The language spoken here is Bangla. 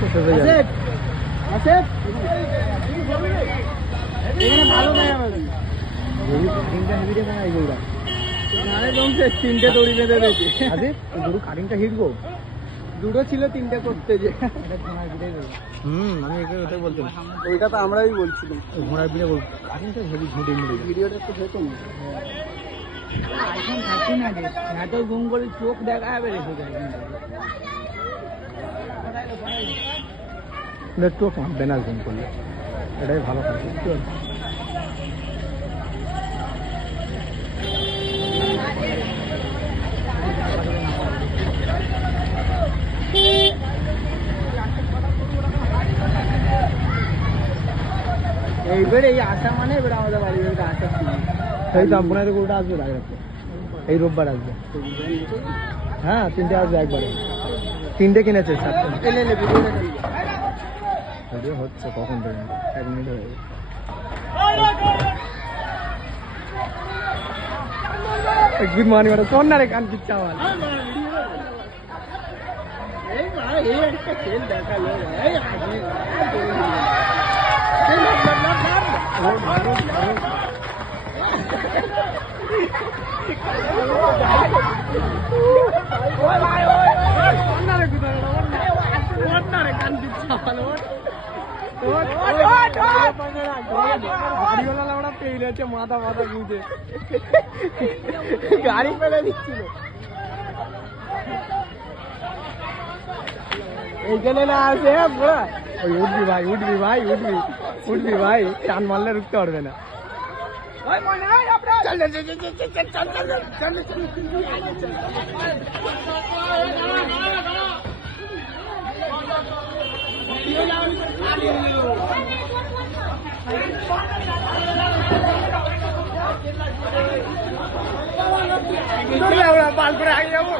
তো শেষ হয়ে যাবে। তিনটে দড়ি বেঁধে দিয়েছে। গরু কাটিংটা হিট গো। দুটো ছিল, তিনটে করতে যে। আমি ওটাই বলতাম। ওইটা তো আমরাই বলছিলাম। ঘোড়ার বিড়ে বল কাটিংটা হেভি ঘুটে মিলে ভিডিওটা তো দেখুন। এখন থাকি না রে, এত ঘুম করে চোখ দেখা যাবে রেখে দেয়। একটু কাঁদবে না ঘুম করলে, এটাই ভালো কাজ। এইবার এই আসা মানে এবার আমাদের বাড়ি বাড়িতে আসা ছিল। এই তো আপনার গরুটা আসবে রাখ রাখতে, এই রোববার আসবে। হ্যাঁ 3টে আসবে একবারে, 3টে কিনেছে 7টে। ভিডিও হচ্ছে কখন পর্যন্ত? 1 মিনিট হয়ে গেছে। গুড মর্নিং ম্যাডাম, কোন না রে কান পিচ্ছা আমার। একটা খেল দেখালো মাথা মাথা গুঁজে গাড়ি ফেলে দিচ্ছিল। এইখানে না আছে ওই উঠবি ভাই, উঠবি ভাই, উঠবি উঠবি ভাই, টান মারলে রুখতে পারবে না। পাল করে আগে যাবো।